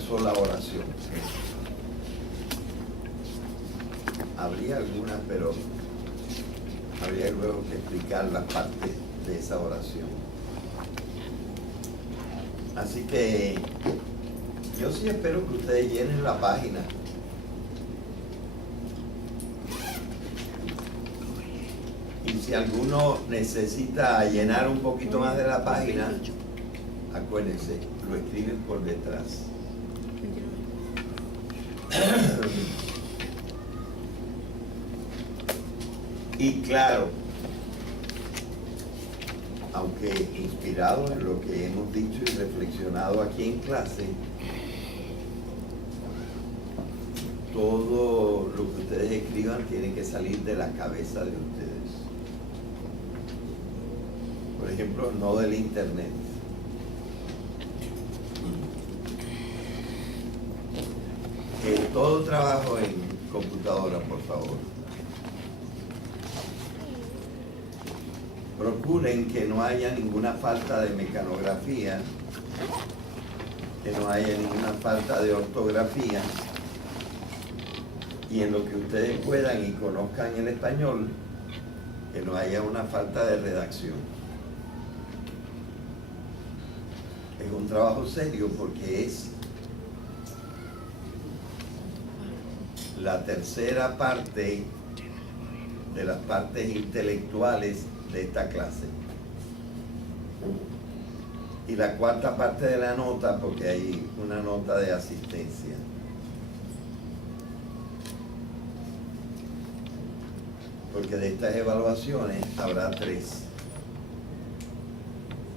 sola oración. Habría algunas, pero habría luego que explicar las partes de esa oración. Así que yo sí espero que ustedes llenen la página. Y si alguno necesita llenar un poquito más de la página, acuérdense, lo escriben por detrás. Y claro, aunque inspirado en lo que hemos dicho y reflexionado aquí en clase, todo lo que ustedes escriban tiene que salir de la cabeza de ustedes. Por ejemplo, no del internet. Todo trabajo en computadora, por favor. Procuren que no haya ninguna falta de mecanografía, que no haya ninguna falta de ortografía, y en lo que ustedes puedan y conozcan el español, que no haya una falta de redacción. Es un trabajo serio porque es la tercera parte de las partes intelectuales de esta clase. Y la cuarta parte de la nota, porque hay una nota de asistencia. Porque de estas evaluaciones habrá 3.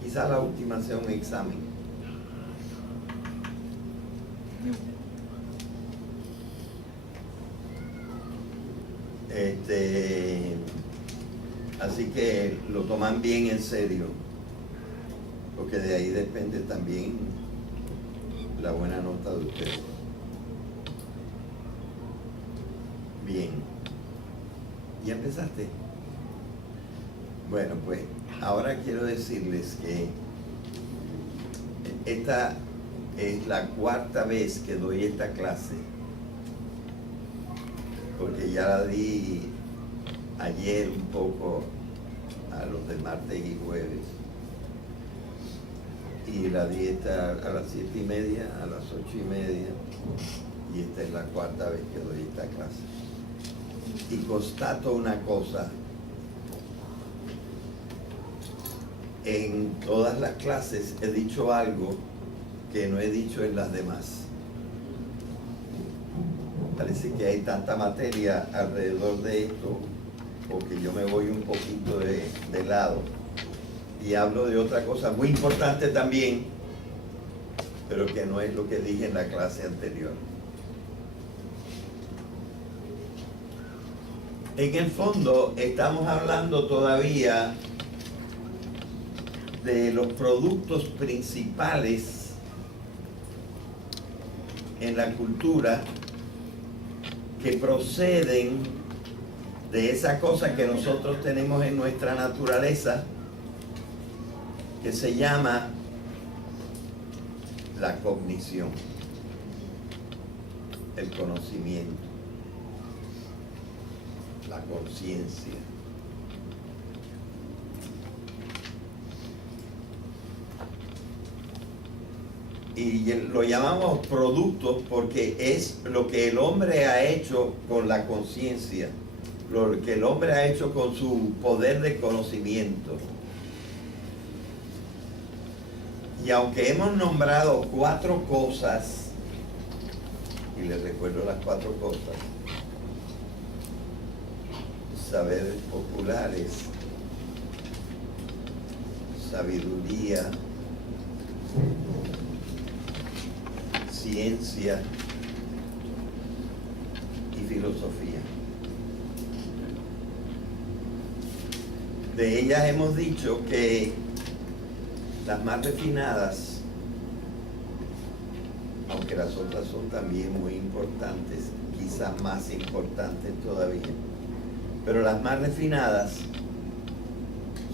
Quizá la última sea un examen. Así que lo toman bien en serio, porque de ahí depende también la buena nota de ustedes. Bien. ¿Ya empezaste? Bueno, pues ahora quiero decirles que esta es la 4ª vez que doy esta clase, porque ya la di ayer un poco a los de martes y jueves, y la di esta a las 7:30, a las 8:30, y esta es la 4ª vez que doy esta clase. Y constato una cosa: en todas las clases he dicho algo que no he dicho en las demás. Parece que hay tanta materia alrededor de esto, porque yo me voy un poquito de lado y hablo de otra cosa muy importante también, pero que no es lo que dije en la clase anterior. En el fondo estamos hablando todavía de los productos principales en la cultura que proceden de esa cosa que nosotros tenemos en nuestra naturaleza, que se llama la cognición, el conocimiento, la conciencia. Y lo llamamos productos porque es lo que el hombre ha hecho con la conciencia, lo que el hombre ha hecho con su poder de conocimiento. Y aunque hemos nombrado 4 cosas, y les recuerdo las 4 cosas: saberes populares, sabiduría, ciencia y filosofía. De ellas hemos dicho que las más refinadas, aunque las otras son también muy importantes, quizás más importantes todavía, pero las más refinadas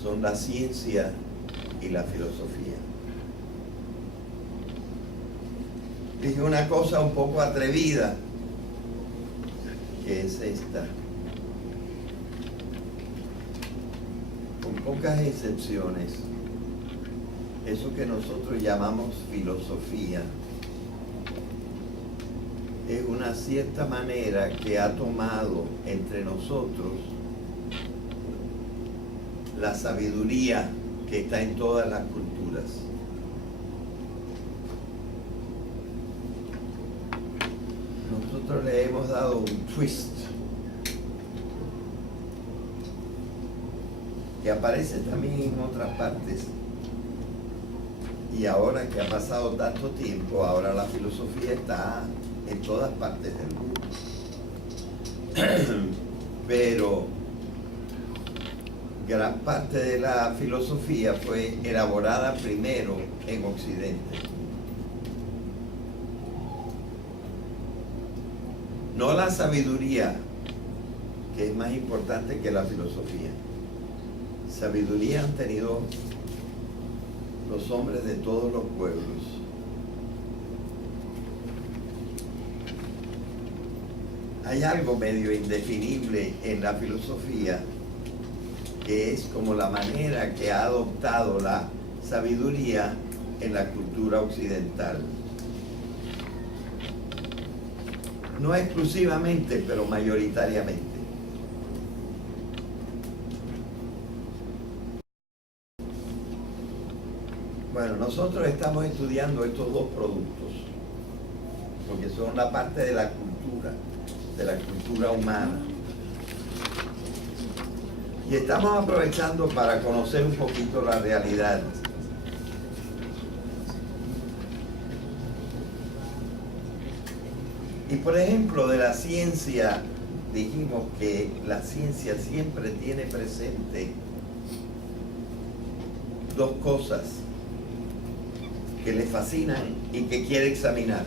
son la ciencia y la filosofía. Dije una cosa un poco atrevida, que es esta. Con pocas excepciones, eso que nosotros llamamos filosofía es una cierta manera que ha tomado entre nosotros la sabiduría que está en todas las culturas. Nosotros le hemos dado un twist que aparece también en otras partes. Y ahora que ha pasado tanto tiempo, ahora la filosofía está en todas partes del mundo. Pero gran parte de la filosofía fue elaborada primero en Occidente. No la sabiduría, que es más importante que la filosofía. Sabiduría han tenido los hombres de todos los pueblos. Hay algo medio indefinible en la filosofía, que es como la manera que ha adoptado la sabiduría en la cultura occidental. No exclusivamente, pero mayoritariamente. Bueno, nosotros estamos estudiando estos dos productos, porque son la parte de la cultura humana. Y estamos aprovechando para conocer un poquito la realidad. Y por ejemplo, de la ciencia, dijimos que la ciencia siempre tiene presente dos cosas que le fascinan y que quiere examinar.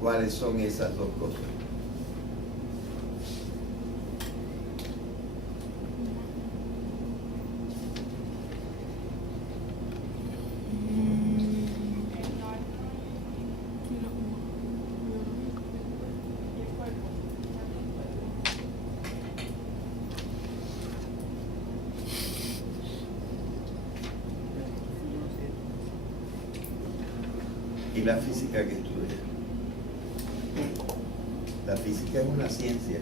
¿Cuáles son esas dos cosas? ¿Y la física que estudia? La física es una ciencia.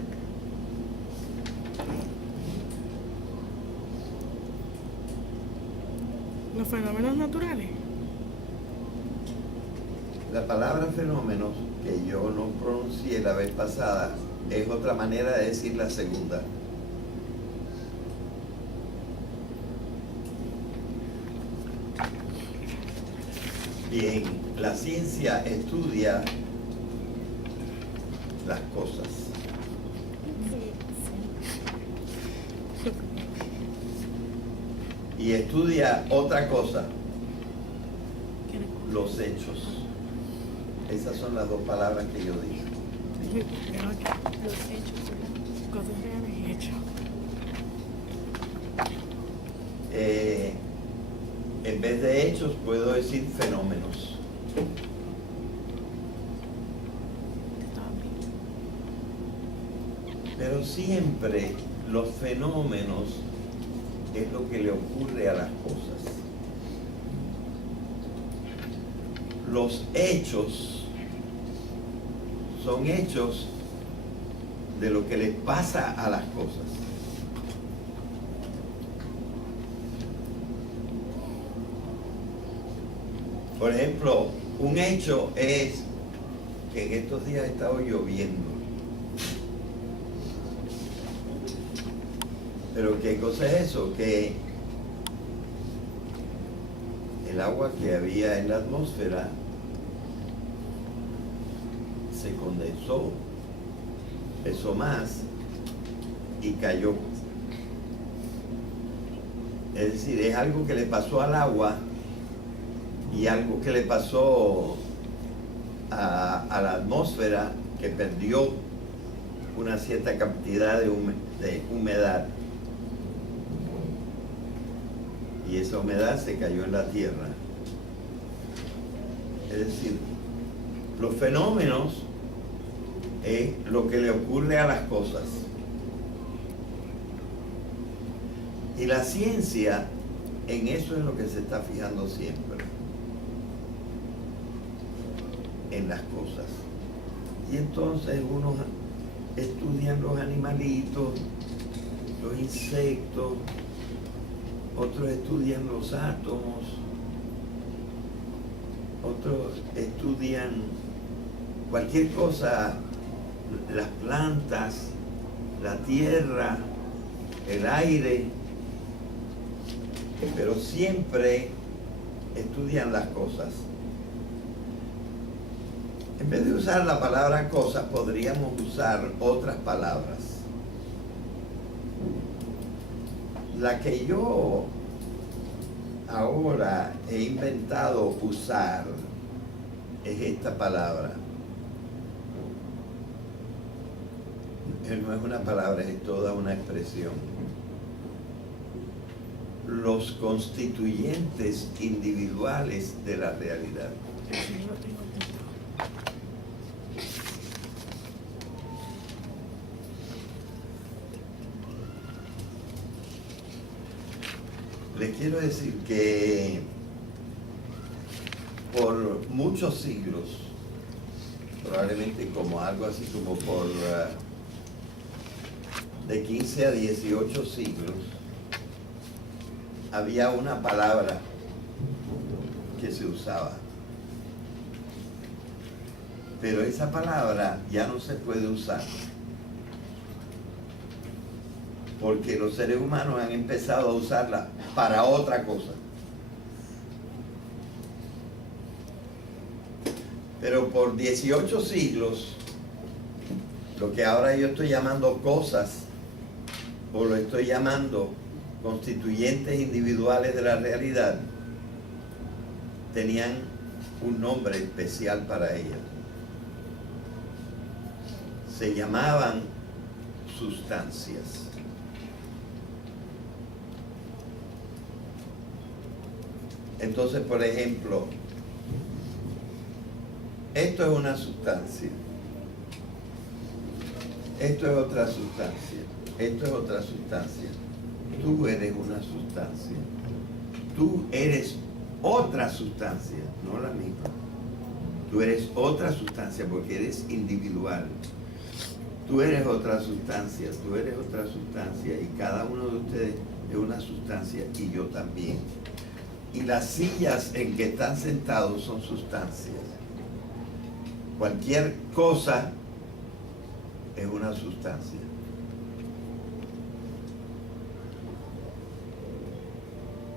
Los fenómenos naturales. La palabra fenómenos, que yo no pronuncié la vez pasada, es otra manera de decir la segunda. Bien, la ciencia estudia las cosas. Y estudia otra cosa, los hechos. Esas son las dos palabras que yo dije. Los hechos, cosas reales y hechos. En vez de hechos puedo decir fenómenos. Pero siempre los fenómenos es lo que le ocurre a las cosas. Los hechos son hechos de lo que le pasa a las cosas. Por ejemplo, un hecho es que en estos días ha estado lloviendo. Pero ¿qué cosa es eso? Que el agua que había en la atmósfera se condensó, pesó más y cayó. Es decir, es algo que le pasó al agua y algo que le pasó a la atmósfera, que perdió una cierta cantidad de humedad. Y y esa humedad se cayó en la tierra. Es decir, los fenómenos es lo que le ocurre a las cosas. Y la ciencia en eso es lo que se está fijando siempre, en las cosas. Y entonces unos estudian los animalitos, los insectos, otros estudian los átomos, otros estudian cualquier cosa, las plantas, la tierra, el aire, pero siempre estudian las cosas. En vez de usar la palabra cosas, podríamos usar otras palabras. La que yo ahora he inventado usar es esta palabra. No es una palabra, es toda una expresión. Los constituyentes individuales de la realidad. Eso yo lo tengo apuntado. Les quiero decir que por muchos siglos, probablemente como algo así como por de 15 a 18 siglos, había una palabra que se usaba. Pero esa palabra ya no se puede usar. Porque los seres humanos han empezado a usarla para otra cosa. Pero por 18 siglos, lo que ahora yo estoy llamando cosas, o lo estoy llamando constituyentes individuales de la realidad, tenían un nombre especial para ellas. Se llamaban sustancias. Entonces, por ejemplo, esto es una sustancia, esto es otra sustancia, esto es otra sustancia. Tú eres una sustancia, tú eres otra sustancia, no la misma. Tú eres otra sustancia porque eres individual. Tú eres otra sustancia, tú eres otra sustancia, y cada uno de ustedes es una sustancia, y yo también. Y las sillas en que están sentados son sustancias. Cualquier cosa es una sustancia.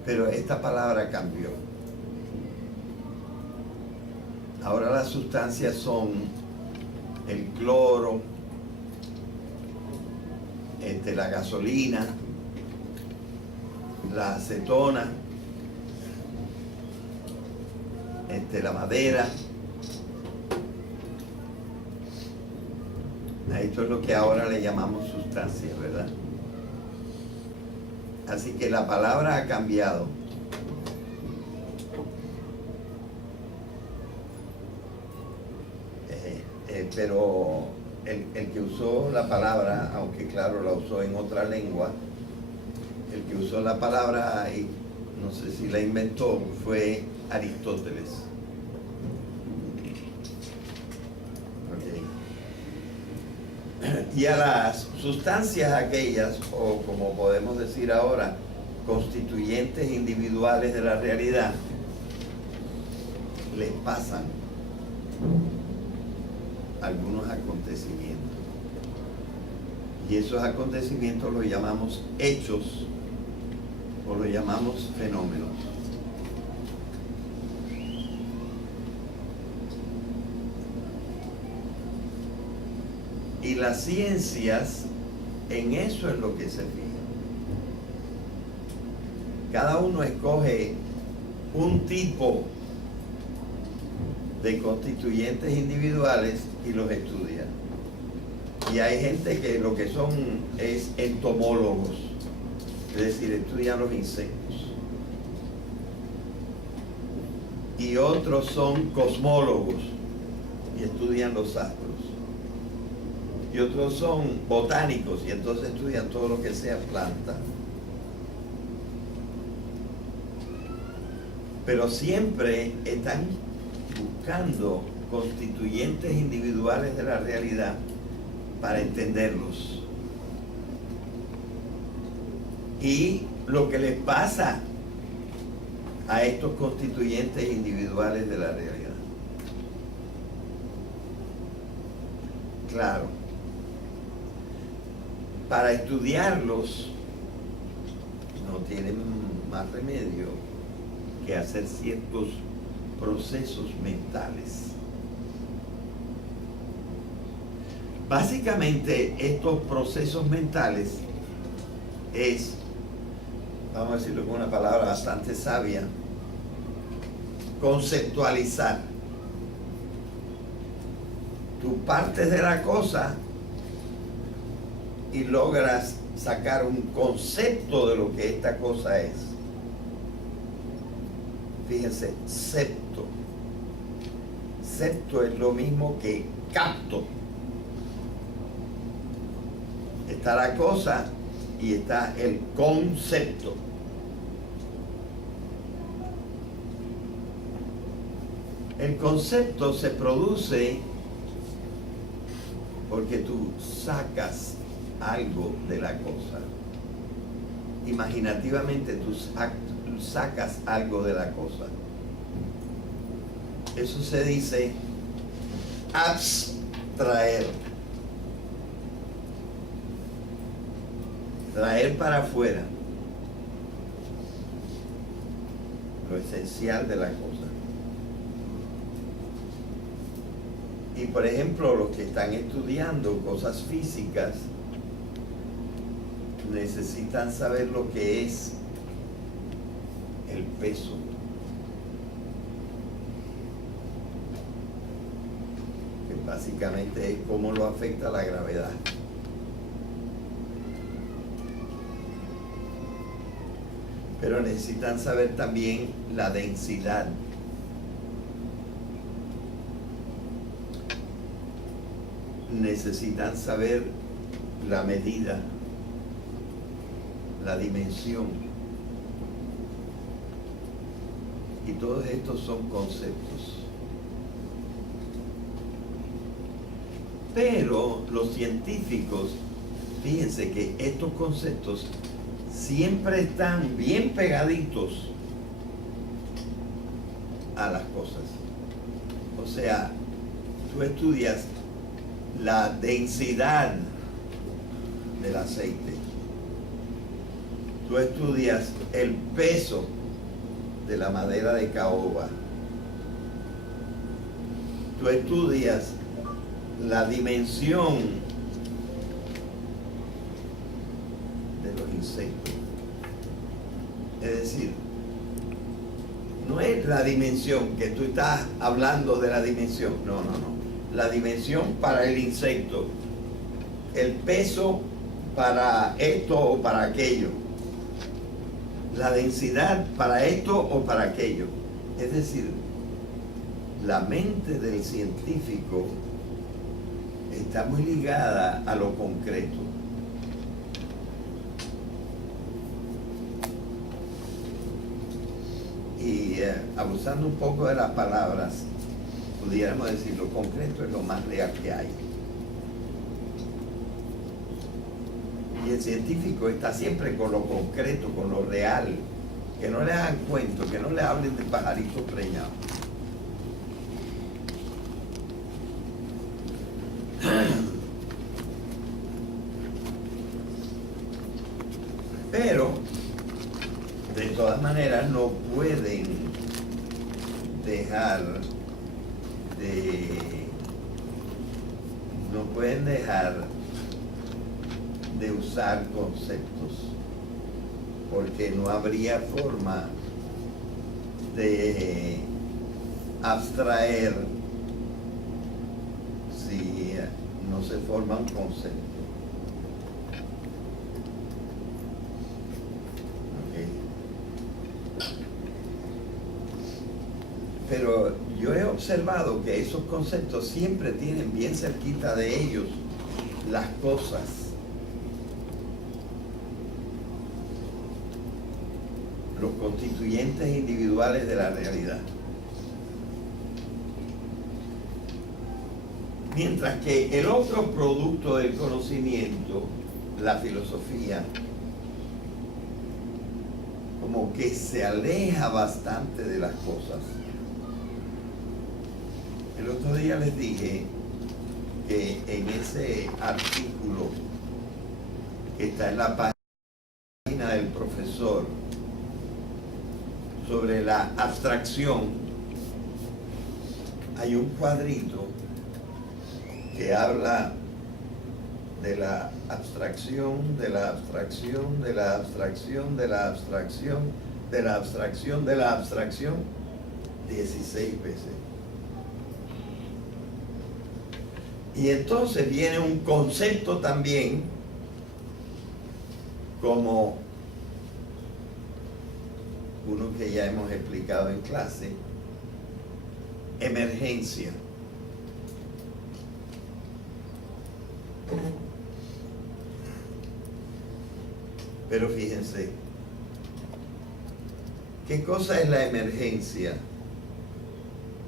Pero esta palabra cambió. Ahora las sustancias son el cloro, la gasolina, la acetona, la madera. A esto es lo que ahora le llamamos sustancias, ¿verdad? Así que la palabra ha cambiado. Pero el que usó la palabra, aunque claro la usó en otra lengua, el que usó la palabra, y no sé si la inventó, fue Aristóteles. Y a las sustancias aquellas, o como podemos decir ahora, constituyentes individuales de la realidad, les pasan algunos acontecimientos. Y esos acontecimientos los llamamos hechos o los llamamos fenómenos. Y las ciencias, en eso es lo que se fijan. Cada uno escoge un tipo de constituyentes individuales y los estudia. Y hay gente que lo que son es entomólogos, es decir, estudian los insectos. y otros son cosmólogos y estudian los astros. Y otros son botánicos y entonces estudian todo lo que sea planta. Pero siempre están buscando constituyentes individuales de la realidad para entenderlos. Y lo que les pasa a estos constituyentes individuales de la realidad. Claro, para estudiarlos no tienen más remedio que hacer ciertos procesos mentales. Básicamente estos procesos mentales es, vamos a decirlo con una palabra bastante sabia, conceptualizar. Tú partes de la cosa y logras sacar un concepto de lo que esta cosa es. Fíjense, septo. Septo es lo mismo que capto. Está la cosa y está el concepto. El concepto se produce porque tú sacas algo de la cosa. Imaginativamente tú sacas algo de la cosa. Eso se dice abstraer. Traer para afuera lo esencial de la cosa. Y por ejemplo, los que están estudiando cosas físicas necesitan saber lo que es el peso. Que básicamente es cómo lo afecta la gravedad. Pero necesitan saber también la densidad. Necesitan saber la medida, la dimensión. Y todos estos son conceptos. Pero los científicos, fíjense que estos conceptos siempre están bien pegaditos a las cosas. O sea, tú estudias la densidad del aceite. Tú estudias el peso de la madera de caoba. Tú estudias la dimensión de los insectos. Es decir, no es la dimensión que tú estás hablando de la dimensión, no. La dimensión para el insecto, el peso para esto o para aquello, la densidad para esto o para aquello. Es decir, la mente del científico está muy ligada a lo concreto. Y abusando un poco de las palabras, pudiéramos decir, lo concreto es lo más real que hay. Y el científico está siempre con lo concreto, con lo real. Que no le hagan cuentos, que no le hablen de pajaritos preñados. Pero, de todas maneras, no pueden dejar de usar conceptos, porque no habría forma de abstraer si no se forma un concepto. observado que esos conceptos siempre tienen bien cerquita de ellos las cosas. Los constituyentes individuales de la realidad. Mientras que el otro producto del conocimiento, la filosofía, como que se aleja bastante de las cosas. El otro día les dije que en ese artículo que está en la página del profesor sobre la abstracción, hay un cuadrito que habla de la abstracción, de la abstracción, de la abstracción, de la abstracción, de la abstracción, de la abstracción, 16 veces. Y entonces viene un concepto también como uno que ya hemos explicado en clase, emergencia. Pero fíjense, ¿qué cosa es la emergencia?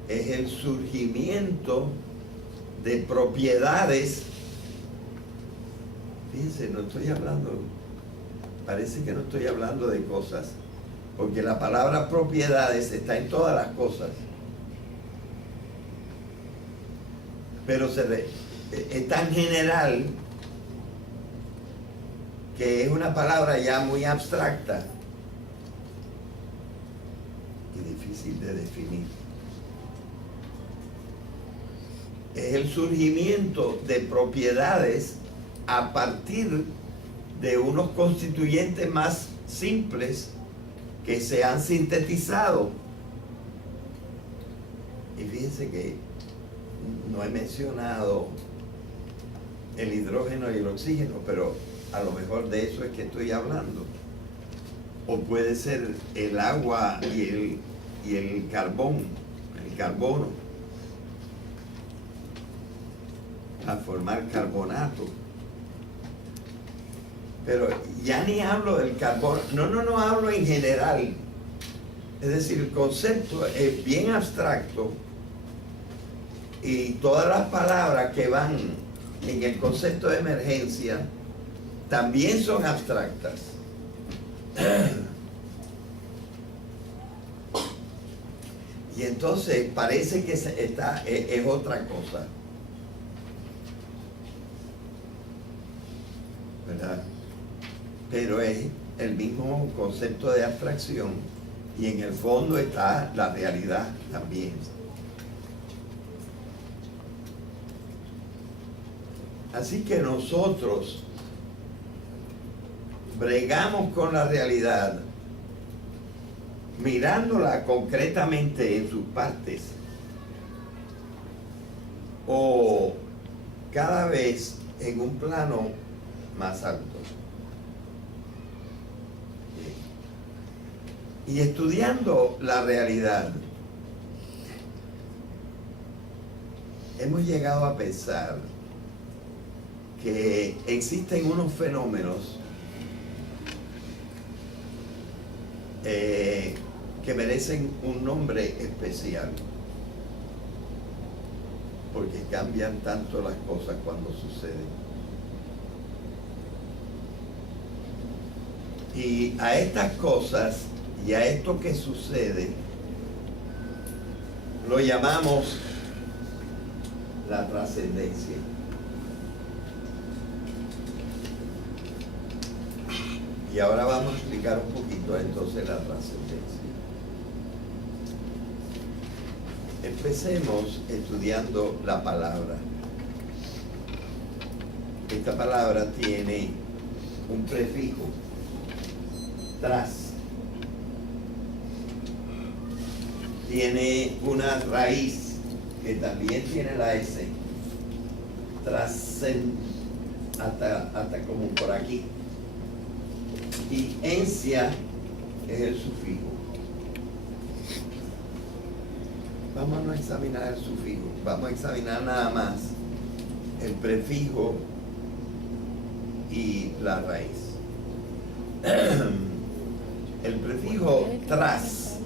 Es el surgimiento de propiedades. Fíjense, no estoy hablando, parece que no estoy hablando de cosas, porque la palabra propiedades está en todas las cosas. Pero es tan general que es una palabra ya muy abstracta y difícil de definir. Es el surgimiento de propiedades a partir de unos constituyentes más simples que se han sintetizado. Y fíjense que no he mencionado el hidrógeno y el oxígeno, pero a lo mejor de eso es que estoy hablando. O puede ser el agua y el carbón, el carbono, a formar carbonato. Pero ya ni hablo del carbono, no hablo en general. Es decir, el concepto es bien abstracto y todas las palabras que van en el concepto de emergencia también son abstractas. Y entonces parece que es otra cosa, ¿verdad? Pero es el mismo concepto de abstracción y en el fondo está la realidad también. Así que nosotros bregamos con la realidad mirándola concretamente en sus partes o cada vez en un plano más alto. Y estudiando la realidad, hemos llegado a pensar que existen unos fenómenos que merecen un nombre especial, porque cambian tanto las cosas cuando suceden. Y a estas cosas y a esto que sucede lo llamamos la trascendencia. Y ahora vamos a explicar un poquito entonces la trascendencia. Empecemos estudiando la palabra. Esta palabra tiene un prefijo, tras. Tiene una raíz que también tiene la S, trascend, hasta como por aquí. Y encia es el sufijo. vamos a no examinar el sufijo, vamos a examinar nada más el prefijo y la raíz. El prefijo tras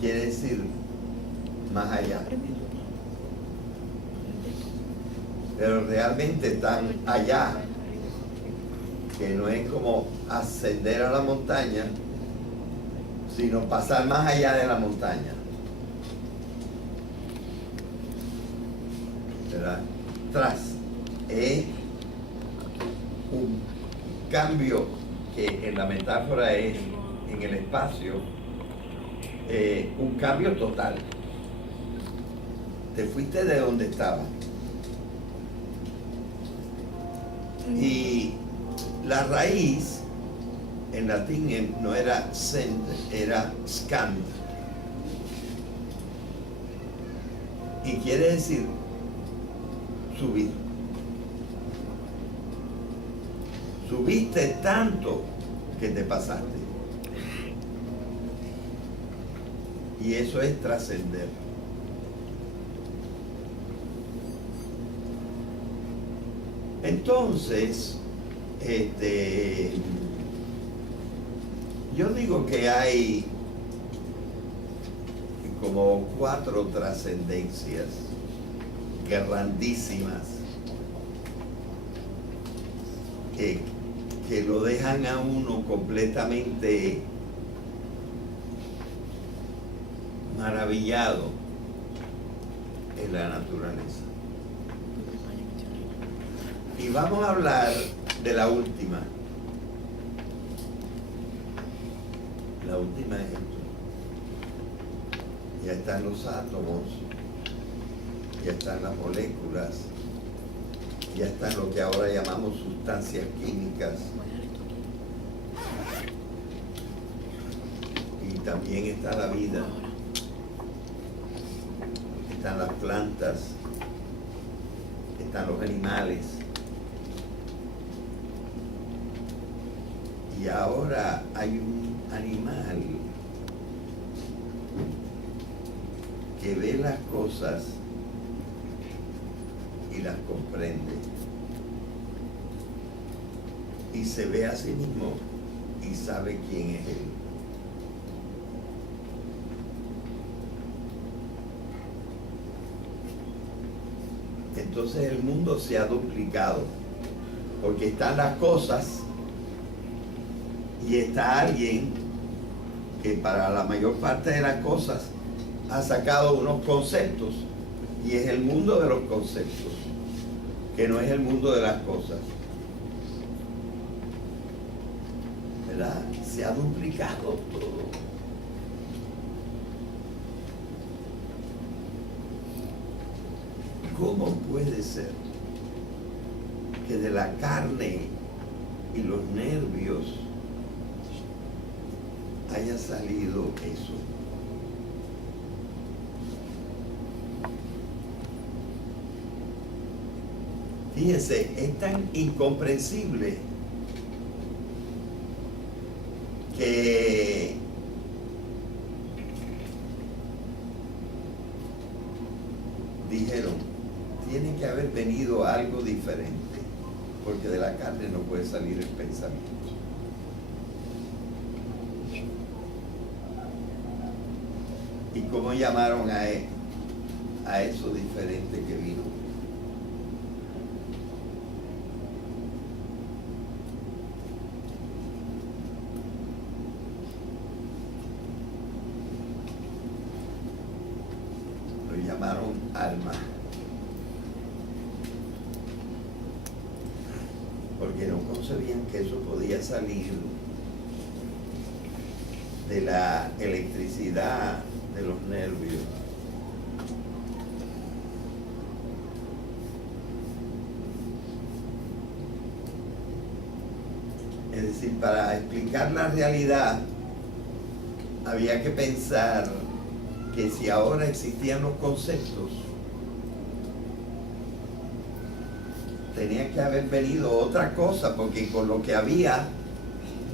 quiere decir más allá, pero realmente tan allá que no es como ascender a la montaña, sino pasar más allá de la montaña, ¿verdad? Tras es un cambio que en la metáfora es en el espacio, un cambio total. Te fuiste de donde estabas. Y la raíz en latín no era send, era scand. Y quiere decir subir. Subiste tanto que te pasaste. Y eso es trascender. Entonces, yo digo que hay como 4 trascendencias grandísimas que lo dejan a uno completamente maravillado en la naturaleza. Y vamos a hablar de la última. La última es esto. Ya están los átomos, ya están las moléculas, ya están lo que ahora llamamos sustancias químicas. Y también está la vida. Están las plantas, están los animales. Y ahora hay un animal que ve las cosas y las comprende. Y se ve a sí mismo y sabe quién es él. Entonces el mundo se ha duplicado, porque están las cosas y está alguien que para la mayor parte de las cosas ha sacado unos conceptos, y es el mundo de los conceptos, que no es el mundo de las cosas. ¿Verdad? Se ha duplicado todo. ¿Cómo puede ser que de la carne y los nervios haya salido eso? Fíjense, es tan incomprensible que dijeron, tiene que haber venido algo diferente, porque de la carne no puede salir el pensamiento. ¿Y cómo llamaron a eso diferente que vino? Lo llamaron alma. Porque no concebían que eso podía salir de la electricidad de los nervios. Es decir, para explicar la realidad había que pensar que si ahora existían los conceptos, tenía que haber venido otra cosa, porque con lo que había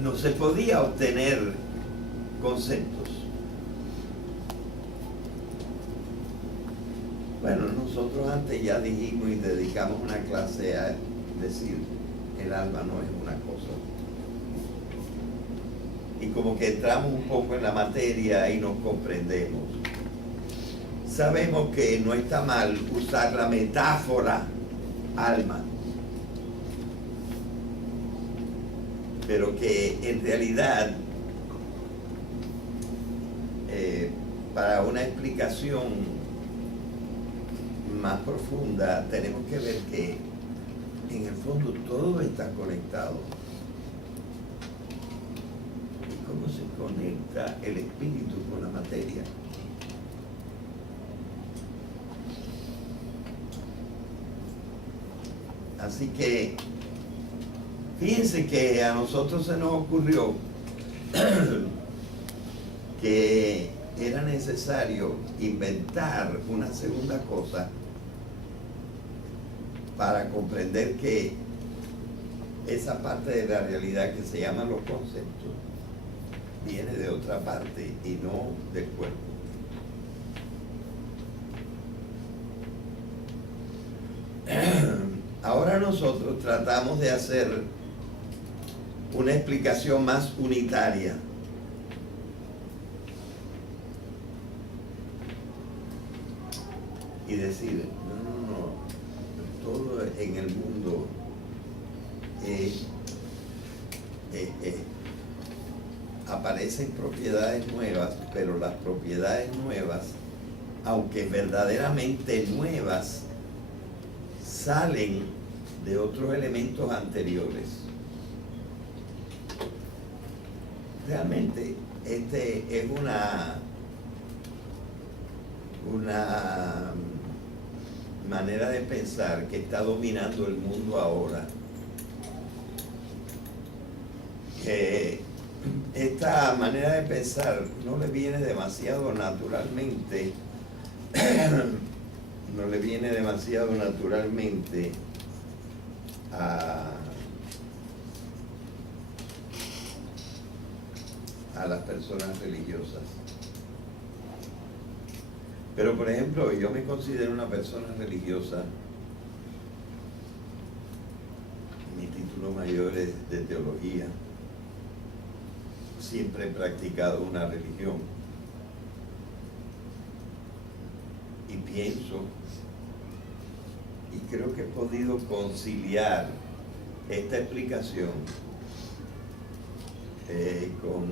no se podía obtener conceptos. nosotros antes ya dijimos y dedicamos una clase a decir, el alma no es una cosa. Y como que entramos un poco en la materia y nos comprendemos. Sabemos que no está mal usar la metáfora alma, pero que en realidad para una explicación más profunda tenemos que ver que en el fondo todo está conectado. ¿Y cómo se conecta el espíritu con la materia? Así que fíjense que a nosotros se nos ocurrió que era necesario inventar una segunda cosa para comprender que esa parte de la realidad que se llaman los conceptos viene de otra parte y no del cuerpo. Ahora nosotros tratamos de hacer una explicación más unitaria. Y decir, no, todo en el mundo aparecen propiedades nuevas, pero las propiedades nuevas, aunque verdaderamente nuevas, salen de otros elementos anteriores. Realmente es una manera de pensar que está dominando el mundo ahora. Esta manera de pensar no le viene demasiado naturalmente, a las personas religiosas. Pero por ejemplo, yo me considero una persona religiosa. Mi título mayor es de teología. Siempre he practicado una religión. Y pienso, y creo que he podido conciliar esta explicación con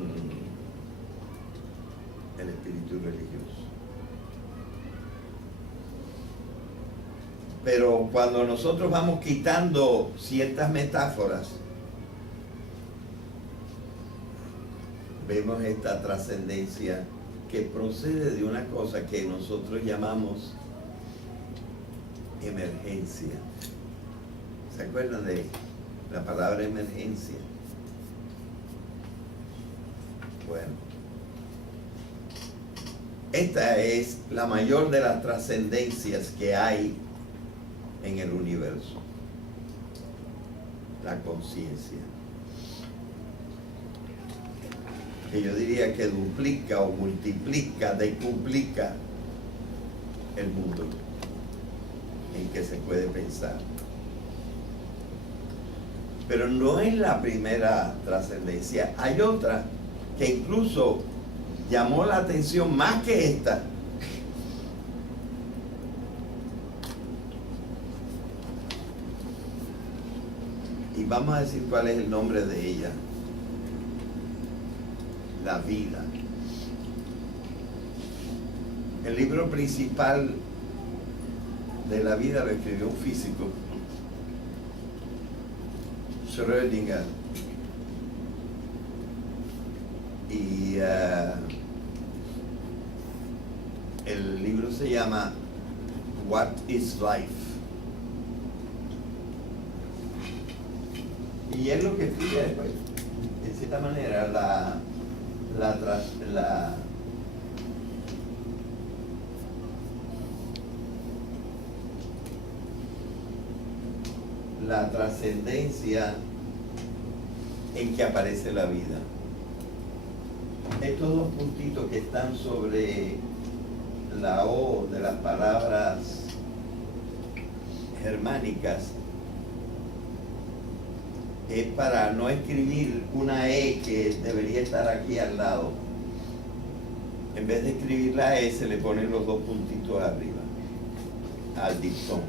el espíritu religioso. Pero cuando nosotros vamos quitando ciertas metáforas, vemos esta trascendencia que procede de una cosa que nosotros llamamos emergencia. ¿Se acuerdan de la palabra emergencia? Bueno, esta es la mayor de las trascendencias que hay en el universo, la conciencia, que yo diría que duplica o multiplica, decuplica el mundo en que se puede pensar. Pero no es la primera trascendencia, hay otra que incluso llamó la atención más que esta. Y vamos a decir cuál es el nombre de ella. La vida. El libro principal de la vida lo escribió un físico, Schrödinger. Y el libro se llama What is Life? Y él lo que escribe es, pues, en cierta manera, la trascendencia en que aparece la vida. Estos dos puntitos que están sobre la O de las palabras germánicas es para no escribir una E que debería estar aquí al lado. En vez de escribir la E, se le ponen los dos puntitos arriba al diptongo.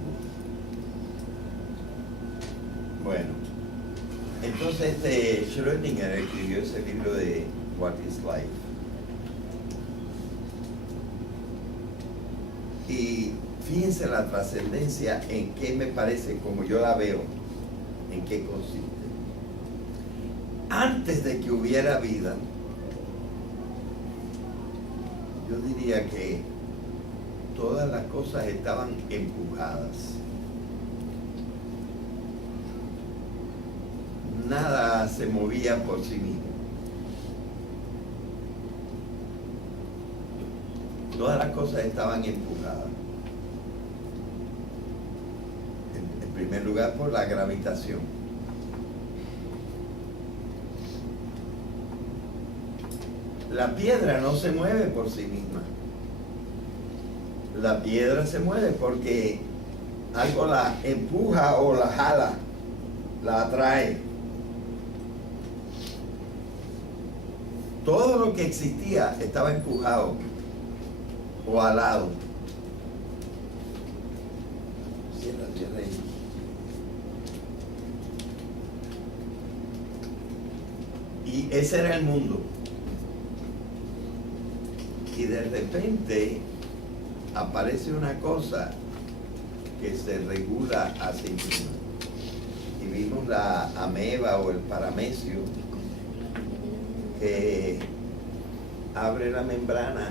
Bueno, entonces Schrödinger escribió ese libro de What is Life. Y fíjense la trascendencia en qué me parece, como yo la veo, en qué consiste. Antes de que hubiera vida, yo diría que todas las cosas estaban empujadas. Nada se movía por sí mismo. Todas las cosas estaban empujadas. En primer lugar, por la gravitación. La piedra no se mueve por sí misma. La piedra se mueve porque algo la empuja o la jala, la atrae. Todo lo que existía estaba empujado o alado. Cierra ahí. Y ese era el mundo. Y de repente aparece una cosa que se regula a sí misma. Y vimos la ameba o el paramecio que abre la membrana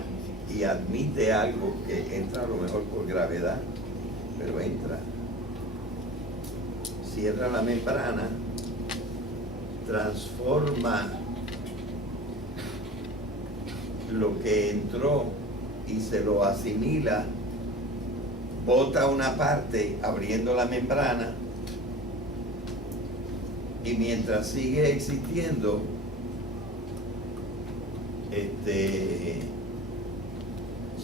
y admite algo que entra a lo mejor por gravedad, pero entra. Cierra la membrana, transforma lo que entró y se lo asimila, bota una parte abriendo la membrana, y mientras sigue existiendo,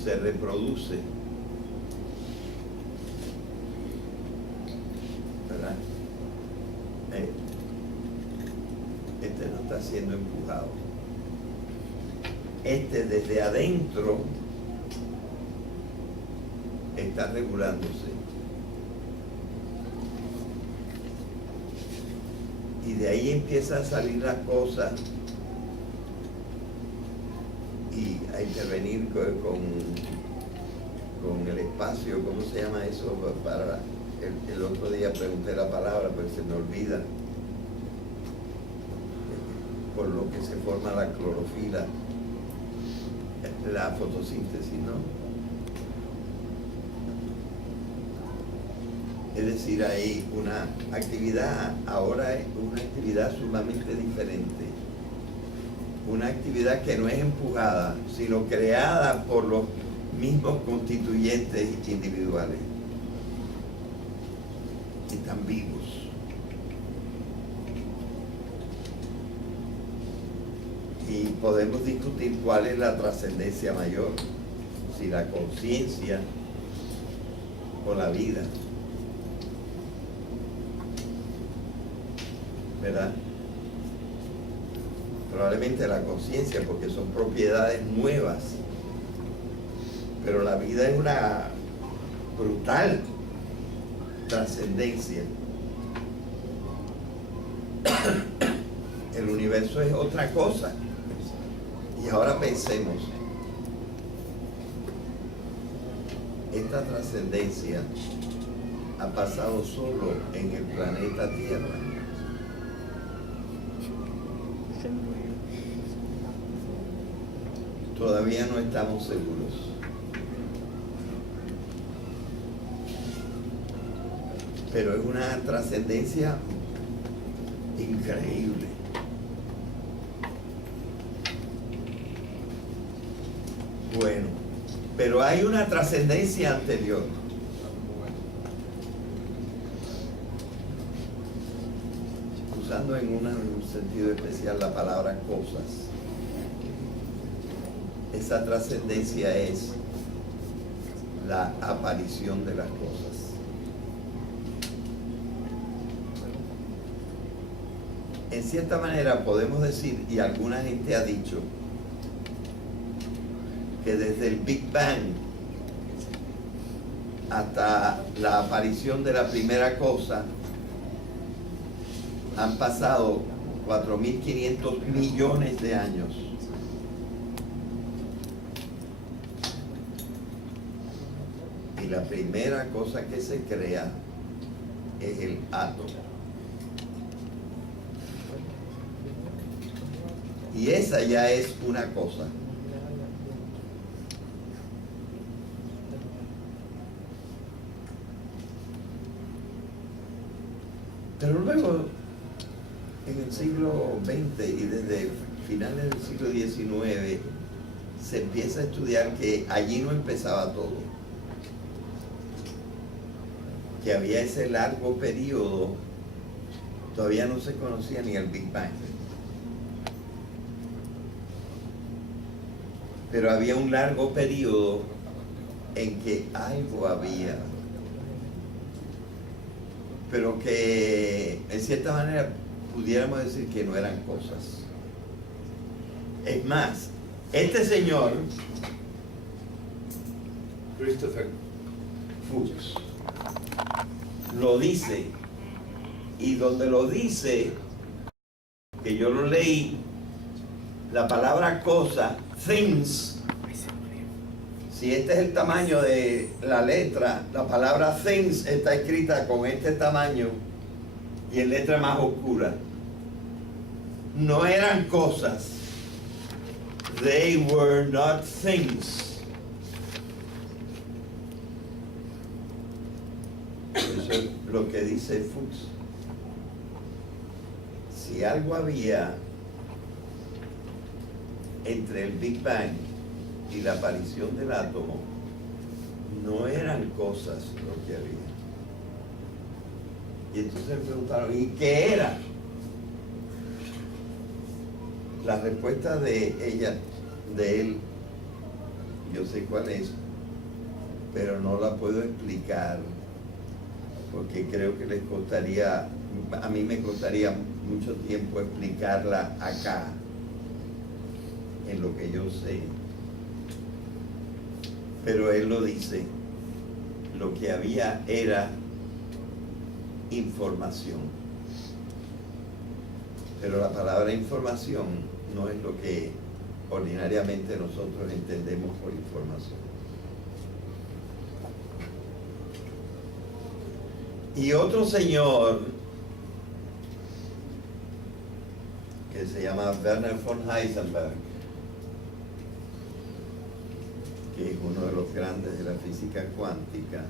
se reproduce, ¿verdad? No está siendo empujado. Desde adentro está regulándose. Y de ahí empieza a salir la cosa y a intervenir con el espacio. ¿Cómo se llama eso? El otro día pregunté la palabra, pero se me olvida. Por lo que se forma la clorofila, la fotosíntesis, ¿no? Es decir, hay una actividad, ahora es una actividad sumamente diferente. Una actividad que no es empujada, sino creada por los mismos constituyentes individuales. Y están vivos. Y podemos discutir cuál es la trascendencia mayor, si la conciencia o la vida, ¿verdad? Probablemente la conciencia, porque son propiedades nuevas, pero la vida es una brutal trascendencia. El universo es otra cosa. Y ahora pensemos, esta trascendencia ha pasado solo en el planeta Tierra. Todavía no estamos seguros. Pero es una trascendencia increíble. Bueno, pero hay una trascendencia anterior. Usando en un sentido especial la palabra cosas. Esa trascendencia es la aparición de las cosas. en cierta manera podemos decir, y alguna gente ha dicho, que desde el Big Bang hasta la aparición de la primera cosa han pasado 4.500 millones de años. Y la primera cosa que se crea es el átomo. Y esa ya es una cosa. Pero luego, en el siglo XX y desde finales del siglo XIX, se empieza a estudiar que allí no empezaba todo. Que había ese largo periodo, todavía no se conocía ni el Big Bang. Pero había un largo periodo en que algo había, pero que en cierta manera pudiéramos decir que no eran cosas. Es más, este señor, Christopher Fuchs, lo dice, y donde lo dice, que yo lo leí, la palabra cosa, things, si este es el tamaño de la letra, la palabra things está escrita con este tamaño y en letra más oscura. No eran cosas. They were not things. Eso es lo que dice Fuchs. Si algo había entre el Big Bang y la aparición del átomo, no eran cosas lo que había. Y entonces me preguntaron, ¿y qué era? La respuesta de él, yo sé cuál es, pero no la puedo explicar, porque creo que les costaría, a mí me costaría mucho tiempo explicarla acá, en lo que yo sé. Pero él lo dice, lo que había era información. Pero la palabra información no es lo que ordinariamente nosotros entendemos por información. Y otro señor que se llama Werner von Heisenberg, que es uno de los grandes de la física cuántica,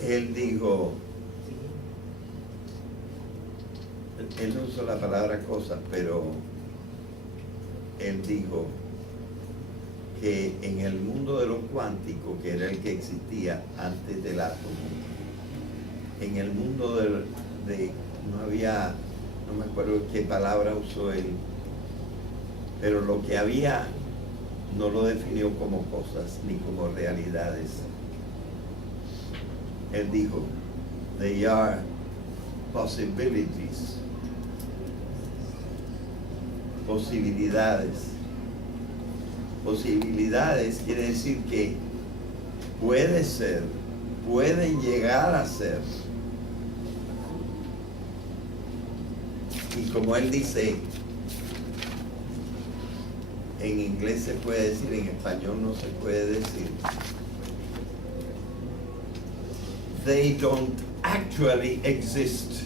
él dijo, él no usó la palabra cosas, pero él dijo que en el mundo de lo cuántico, que era el que existía antes del átomo, en el mundo no había, no me acuerdo qué palabra usó él, pero lo que había no lo definió como cosas ni como realidades. Él dijo, they are possibilities, posibilidades. Posibilidades quiere decir que puede ser, pueden llegar a ser. Y como él dice, en inglés se puede decir, en español no se puede decir. They don't actually exist.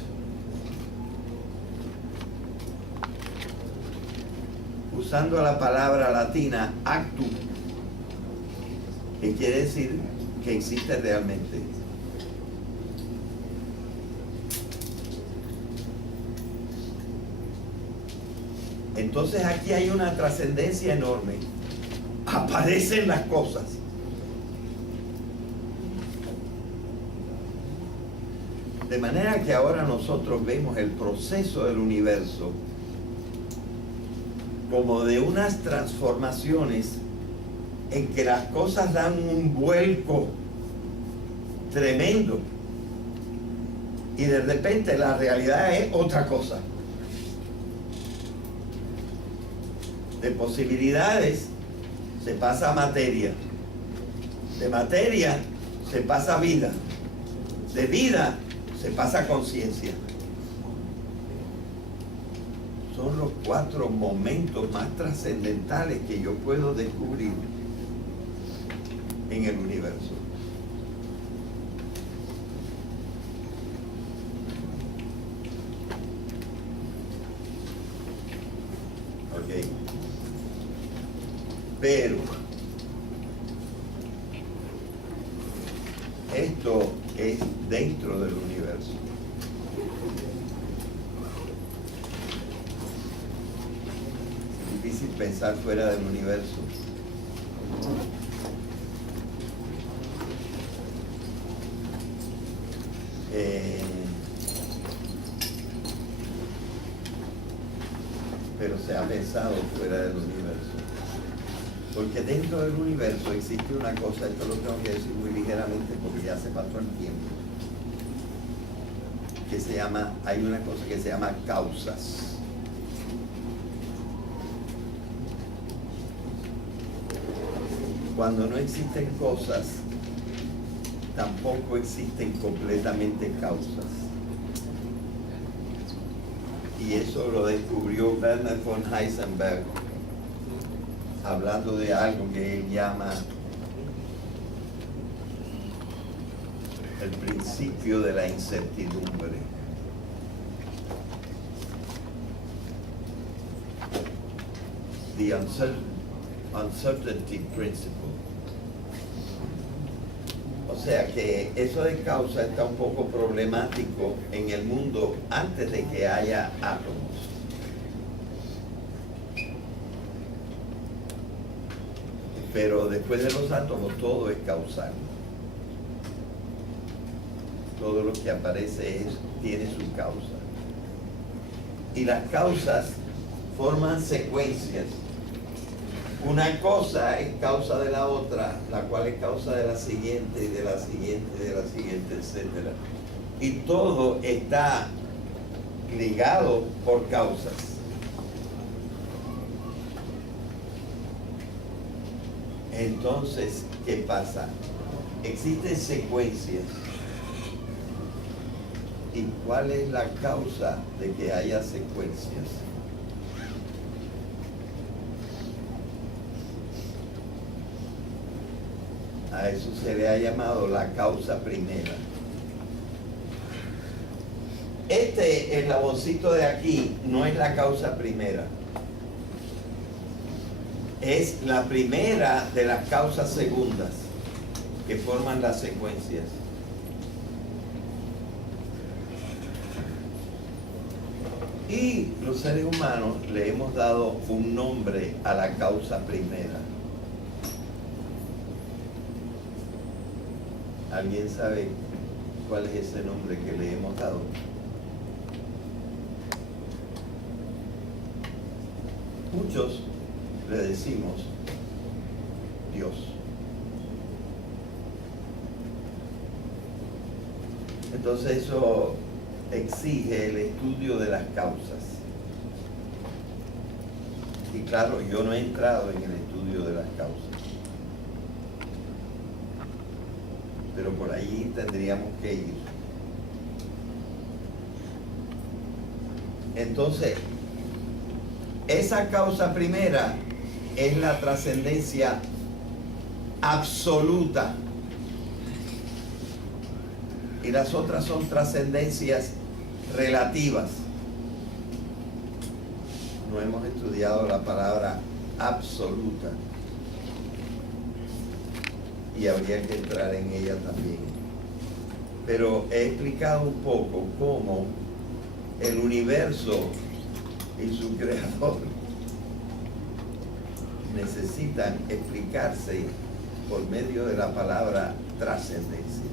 Usando la palabra latina actu, que quiere decir que existe realmente. Entonces aquí hay una trascendencia enorme. Aparecen las cosas. De manera que ahora nosotros vemos el proceso del universo como de unas transformaciones en que las cosas dan un vuelco tremendo. Y de repente la realidad es otra cosa. De posibilidades se pasa a materia. De materia se pasa a vida. De vida se pasa a conciencia. Son los 4 momentos más trascendentales que yo puedo descubrir en el universo. Ok. Pero esto es dentro del universo. Es difícil pensar fuera del universo. Pero se ha pensado fuera del universo. Porque dentro del universo existe una cosa, esto lo tengo que decir muy ligeramente porque ya se pasó el tiempo, que se llama, hay una cosa que se llama causas. Cuando no existen cosas, tampoco existen completamente causas. Y eso lo descubrió Werner von Heisenberg, hablando de algo que él llama el principio de la incertidumbre. The uncertainty principle. O sea que eso de causa está un poco problemático en el mundo antes de que haya átomos. Pero después de los átomos todo es causal. Todo lo que aparece tiene su causa. Y las causas forman secuencias. Una cosa es causa de la otra, la cual es causa de la siguiente, y de la siguiente, y de la siguiente, etc. Y todo está ligado por causas. Entonces, ¿qué pasa? Existen secuencias. ¿Y cuál es la causa de que haya secuencias? A eso se le ha llamado la causa primera. Este eslaboncito de aquí no es la causa primera. Es la primera de las causas segundas que forman las secuencias. Y los seres humanos le hemos dado un nombre a la causa primera. ¿Alguien sabe cuál es ese nombre que le hemos dado? Muchos le decimos Dios. Entonces eso exige el estudio de las causas. Y claro, yo no he entrado en el estudio de las causas. Pero por ahí tendríamos que ir. Entonces, esa causa primera es la trascendencia absoluta. Y las otras son trascendencias relativas. No hemos estudiado la palabra absoluta. Y habría que entrar en ella también. Pero he explicado un poco cómo el universo y su creador necesitan explicarse por medio de la palabra trascendencia.